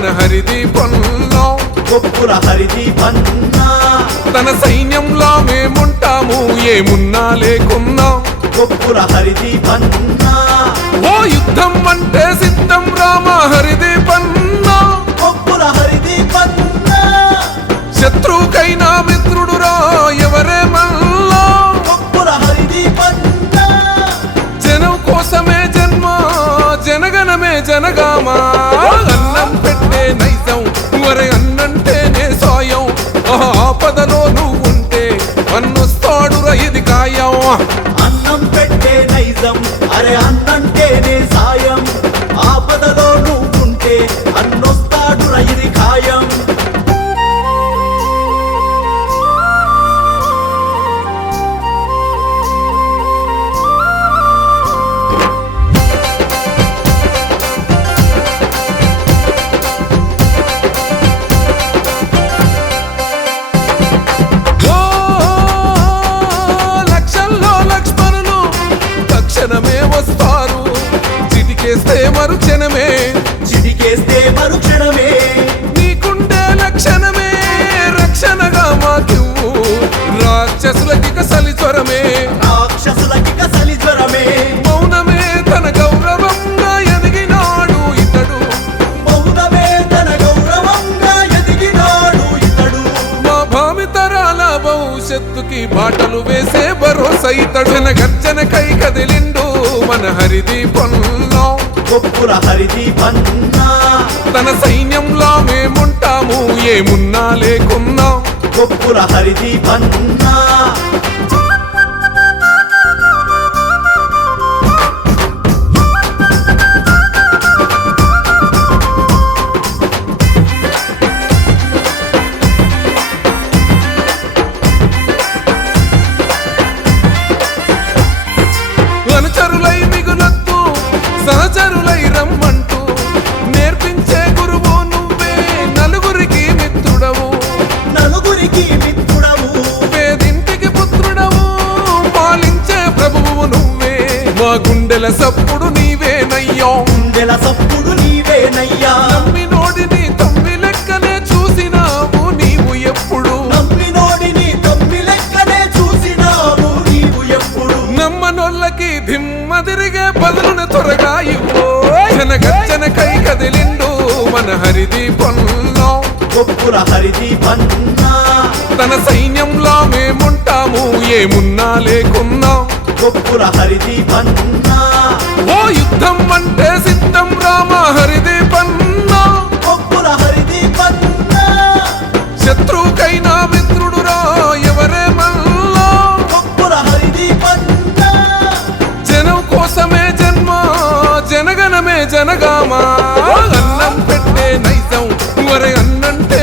మన హరిదీపంలో కొప్పుల హరిదీపన్న తన సైన్యంలో మేముంటాము ఏమున్నా లేకున్నా కొప్పుల హరిదీపన్న ఓ యుద్ధం అంటే సిద్ధం రామ హరిదీపన్న కొప్పుల హరిదీపన్న శత్రువుకైనా మిత్రుడురా ఎవరే మల్లా కొప్పుల హరిదీపన్న జనం కోసమే జన్మ జనగణమే జనగామా అన్నం పెట్టే నైజం వరే అన్నంటేనే సాయం ఆపదలో నువ్వు ఉంటే అన్నొస్తాడురా ఇది ఖాయం అన్నం పెట్టే నైజం అరే అన్నంటేనే సాయం ఆపదలో నువ్వుంటే అన్నొస్తాడు ఇది ఖాయం క్షణమే వస్తారు చిటికేస్తే మరుక్షణమే మరుక్షణమే నీకుండే లక్షణమే రక్షణగా మాకివ్వు రాక్షసులకి కసలి జ్వరమే మౌనమే తన గౌరవంగా ఎదిగినాడు ఇతడు మా భావితరాల భవిష్యత్తుకి బాటలు వేసే భరోసా ఇతడు గర్జన కై కదిలిండు మన హరిదీపంలో కొప్పుల హరిదీపన్న తన సైన్యంలో మేముంటాము ఏమున్నా లేకున్నా కొప్పుల హరిదీపన్న అనుచరులై మిగులొద్దు సహచరులై రమ్మంటూ నేర్పించే గురువు నువ్వే నలుగురికి మిత్రుడవు పేదింటికి పుత్రుడవు పాలించే ప్రభువు నువ్వే మా గుండెల సప్పుడు నీవేనయ్యా నమ్మినోడిని తమ్మి లెక్కనే చూసినావు నీవు ఎప్పుడు నమ్మనోళ్ళకి దిమ్మ తిరిగే బదులును త్వరగా ఇవ్వు జనగర్జన కై కదిలిండు మన హరిదీపంలో కొప్పుల హరిదీపన్న తన సైన్యంలో మేముంటాము ఏమున్నా లేకున్నా కొప్పుల హరిదీపన్న ఓ యుద్ధం అంటే సిద్ధం రామ హరిదీపన్న కొప్పుల హరిదీపన్న శత్రువుకైనా మిత్రుడురా ఎవరే మల్లా కొప్పుల హరిదీపన్న జనం కోసమే జన్మ జనగణమే జనగామా అన్నం పెట్టే నైజం వరే అన్నంటే